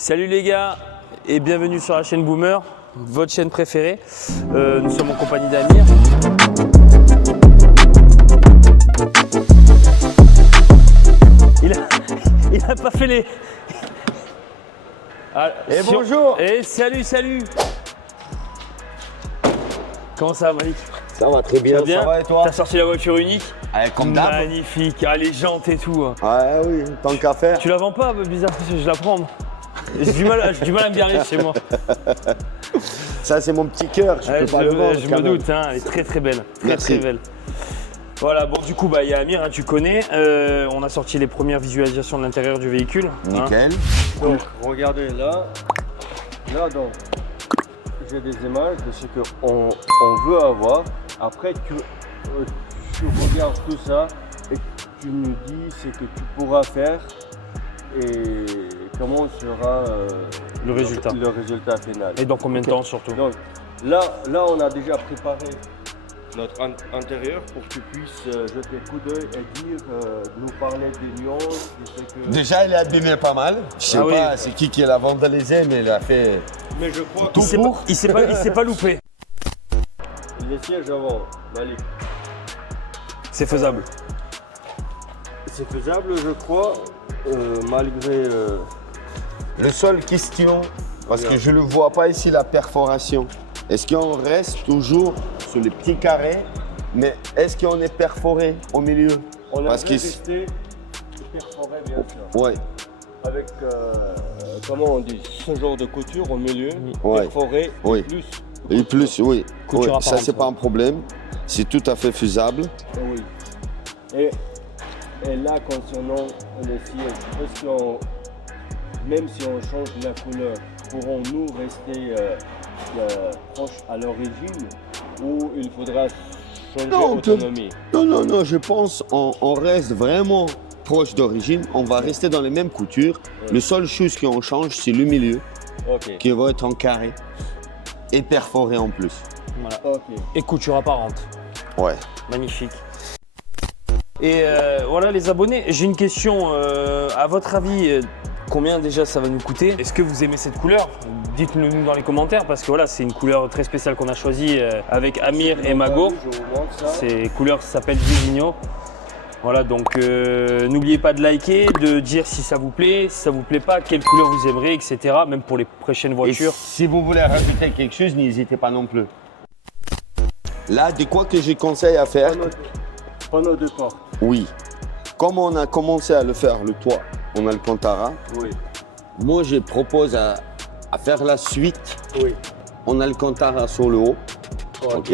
Salut les gars et bienvenue sur la chaîne Boomer, votre chaîne préférée. Nous sommes en compagnie d'Amir. Il a pas fait les... Ah, et bonjour. Et salut. Comment ça va Malik? Ça va très bien, ça va et toi? T'as sorti la voiture unique? Comme d'hab. Magnifique, les jantes et tout. Ouais, oui, tant qu'à faire. Tu la vends pas, bizarre, parce que je la prends. J'ai du mal à me garer chez moi. Ça, c'est mon petit cœur, je peux pas le vendre. Je me doute, hein, elle est très belle. Merci. Très belle. Voilà, bon, du coup, il y a Amir, hein, tu connais. On a sorti les premières visualisations de l'intérieur du véhicule. Nickel. Donc, regardez là, donc, j'ai des images de ce qu'on veut avoir. Après, tu regardes tout ça et tu nous dis ce que tu pourras faire et comment sera le résultat final. Et dans combien de temps surtout? Donc, là, on a déjà préparé notre intérieur pour que tu puisses jeter un coup d'œil et dire, nous parler des nuances. Déjà, il est abîmé pas mal. Je sais pas c'est qui l'a vandalisé, mais il a fait mais je crois tout pour. Il s'est pas loupé. Les sièges avant, Malik. C'est faisable. C'est faisable, je crois, malgré... Le seul question, parce que je ne le vois pas ici, la perforation. Est-ce qu'on reste toujours sur les petits carrés, mais est-ce qu'on est perforé au milieu? On a resté perforé, bien sûr. Ouais. Avec, comment on dit, ce genre de couture au milieu, ouais. Perforé oui. Et plus, oui. Couture ça, c'est pas un problème. C'est tout à fait faisable. Oui. Et là, concernant les sièges, est-ce qu'on, même si on change la couleur, pourrons-nous rester proches à l'origine ou il faudra changer l'autonomie? Non, je pense on reste vraiment proche d'origine. On va rester dans les mêmes coutures. Le seul chose qu'on change, c'est le milieu, qui va être en carré et perforé en plus. Voilà. Et couture apparente. Ouais. Magnifique. Et voilà les abonnés, j'ai une question. À votre avis, combien déjà ça va nous coûter? Est-ce que vous aimez cette couleur? Dites-le nous dans les commentaires parce que voilà, c'est une couleur très spéciale qu'on a choisie avec Amir et Mago. C'est une couleur qui s'appelle Divigno. Voilà, donc n'oubliez pas de liker, de dire si ça vous plaît, si ça vous plaît pas, quelle couleur vous aimerez, etc. Même pour les prochaines voitures. Et si vous voulez rajouter quelque chose, n'hésitez pas non plus. Là, de quoi que je conseille à faire? Panneau de porte. Oui. Comme on a commencé à le faire, le toit, on a le Cantara. Oui. Moi, je propose à faire la suite. Oui. On a le Cantara sur le haut. Ok.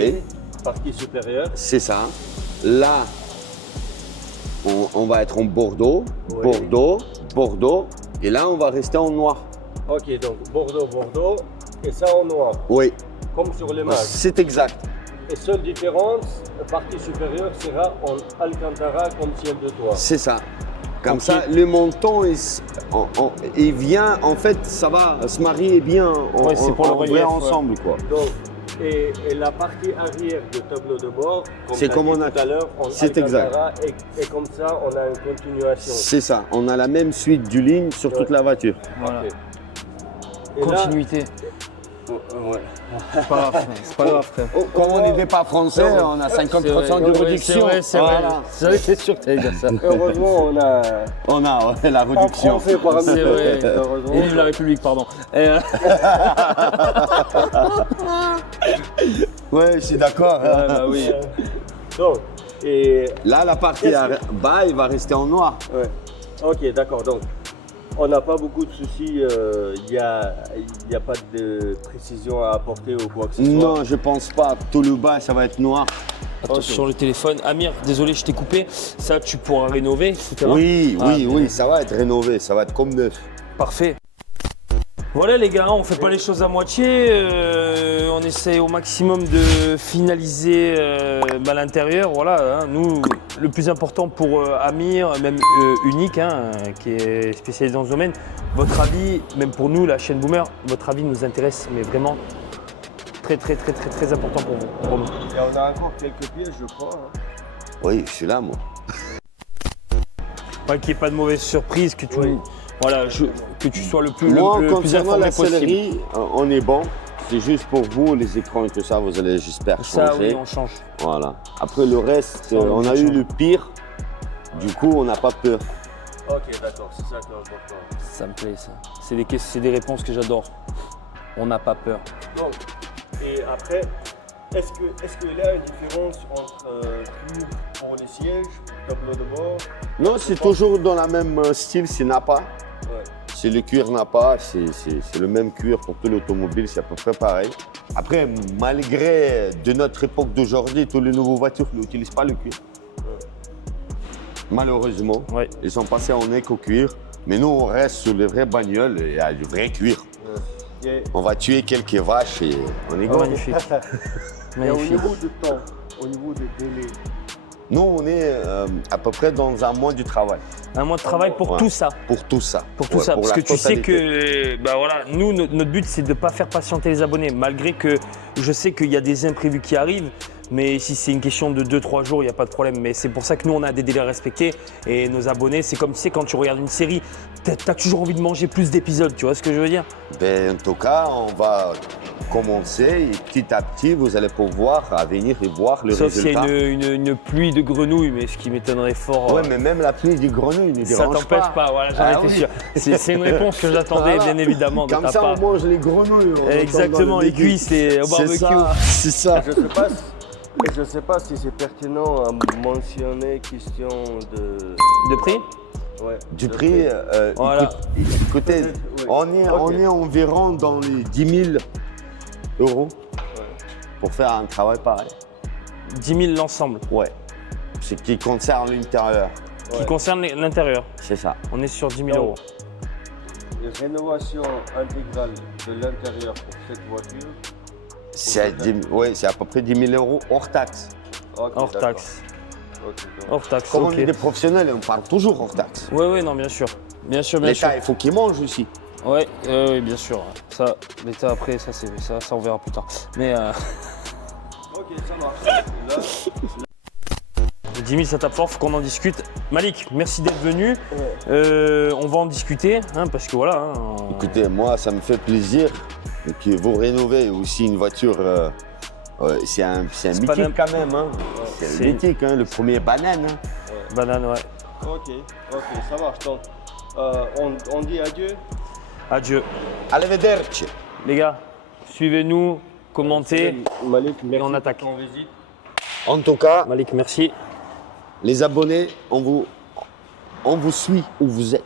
Partie supérieure. C'est ça. Là, on va être en Bordeaux, Bordeaux. Et là, on va rester en noir. Ok, donc Bordeaux. Et ça en noir. Oui. Comme sur l'image. C'est exact. Et seule différence, la partie supérieure sera en Alcantara comme ciel de toit. C'est ça. Comme ça, le montant, il vient, en fait, ça va se marier bien ensemble. Quoi. Donc, et la partie arrière du tableau de bord, comme on a tout à l'heure, en Alcantara, et comme ça, on a une continuation. C'est ça. On a la même suite du ligne sur toute la voiture. Voilà. Et continuité. Là, ouais. C'est pas grave, frère. Comme on n'était pas français, on a 50% de réduction. C'est vrai. C'est sûr que tu allais dire ça. Heureusement, on a la réduction. En français, par C'est vrai. Et vive la République, pardon. Ouais, je suis d'accord. Oui. Donc, et là, la partie bas, il va rester en noir. Ouais. Ok, d'accord. Donc, on n'a pas beaucoup de soucis. Il n'y a pas de précision à apporter ou quoi que ce soit. Non, je pense pas. Tout le bas, ça va être noir. Attention sur le téléphone. Amir, désolé, je t'ai coupé. Ça, tu pourras rénover, etc. Oui, ça va être rénové. Ça va être comme neuf. Parfait. Voilà les gars, on fait pas les choses à moitié, on essaie au maximum de finaliser l'intérieur. Voilà, hein. Nous, le plus important pour Amir, même Unique, hein, qui est spécialisé dans ce domaine, votre avis, même pour nous, la chaîne Boomer, votre avis nous intéresse, mais vraiment très important pour nous. Et on a encore quelques pièces, je crois. Hein. Oui, je suis là, moi. Ouais, qu'il n'y ait pas de mauvaise surprise, que Voilà, que tu sois le plus concernant informé la possible. sellerie, on est bon. C'est juste pour vous, les écrans et tout ça, vous allez j'espère Ça, changer. oui, on change. Voilà. Après le reste, Ça, on on a change. eu le pire. Du coup, on n'a pas peur. Ok, d'accord, c'est ça qui est important. Ça me plaît, ça. C'est des réponses que j'adore. On n'a pas peur. Donc, et après, est-ce qu'il y a une différence entre cuir pour les sièges, tableau de bord? Non, c'est toujours dans la même style, c'est Napa. Ouais. C'est le cuir Napa, c'est le même cuir pour tout l'automobile, c'est à peu près pareil. Après, malgré de notre époque d'aujourd'hui, toutes les nouvelles voitures n'utilisent pas le cuir. Malheureusement, Ouais. ils sont passés en éco-cuir. Mais nous, on reste sur les vraies bagnoles et à du vrai cuir. Et, On va tuer quelques vaches et on est Oh, gros. magnifique. et au Magnifique. niveau du temps, au niveau des délais, Nous, on est à peu près dans un mois du travail Un mois de travail pour Ouais. tout ça. pour tout ça. Pour tout Ouais, ça, parce la que tu sais totalité. que, bah voilà, nous, notre but, c'est de ne pas faire patienter les abonnés, malgré que je sais qu'il y a des imprévus qui arrivent, mais si c'est une question de 2-3 jours, il n'y a pas de problème. Mais c'est pour ça que nous, on a des délais à respecter, et nos abonnés, c'est comme tu sais, quand tu regardes une série, t'as toujours envie de manger plus d'épisodes, tu vois ce que je veux dire? Ben, en tout cas, on va commencer et petit à petit, vous allez pouvoir venir et voir le Sauf s'il y résultat. a une pluie de grenouilles, mais ce qui m'étonnerait fort. Ouais, mais même la pluie des grenouilles ne ça dérange t'empêche pas, voilà, j'en Ah étais oui. sûr. C'est une réponse que j'attendais, Voilà. bien évidemment, de Comme ta ça, part. on mange les grenouilles. on Exactement, entend dans le les début. cuisses et au barbecue. C'est ça. je sais pas si c'est pertinent à mentionner question de. De prix? Ouais. Du de prix, Voilà. écoutez, Peut-être, oui. on est environ dans les 10 000 euros Ouais. pour faire un travail pareil. 10 000 l'ensemble, Ouais. Ce qui concerne l'intérieur. qui Ouais. concerne l'intérieur. C'est ça. On est sur 10 000 Donc, euros. Rénovation intégrale de l'intérieur pour cette voiture. C'est à peu près 10 000 euros hors taxe. Ok, Hors d'accord. taxe. Ok, donc, Hors taxe, Comme ok. on est des professionnels, on parle toujours hors taxe. Oui, non, bien sûr. Bien sûr, bien sûr. L'État, il faut qu'il mange aussi. Ouais, bien sûr. Ça, l'État après, ça, on verra plus tard. Mais Ok, ça marche. Là, 10 000, ça tape fort, faut qu'on en discute. Malik, merci d'être venu. On va en discuter, hein, parce que voilà. Hein, Écoutez, moi, ça me fait plaisir que vous rénovez aussi une voiture. C'est un pas mythique quand même. Hein. C'est C'est- mythique, hein, le premier banane. Hein. banane, ouais. ok, ça marche. Donc, on dit adieu. Adieu. Arrivederci. Les gars, suivez-nous, commentez. Malik, merci on attaque. pour ton visite. En tout cas, Malik, merci. les abonnés, on vous suit où vous êtes.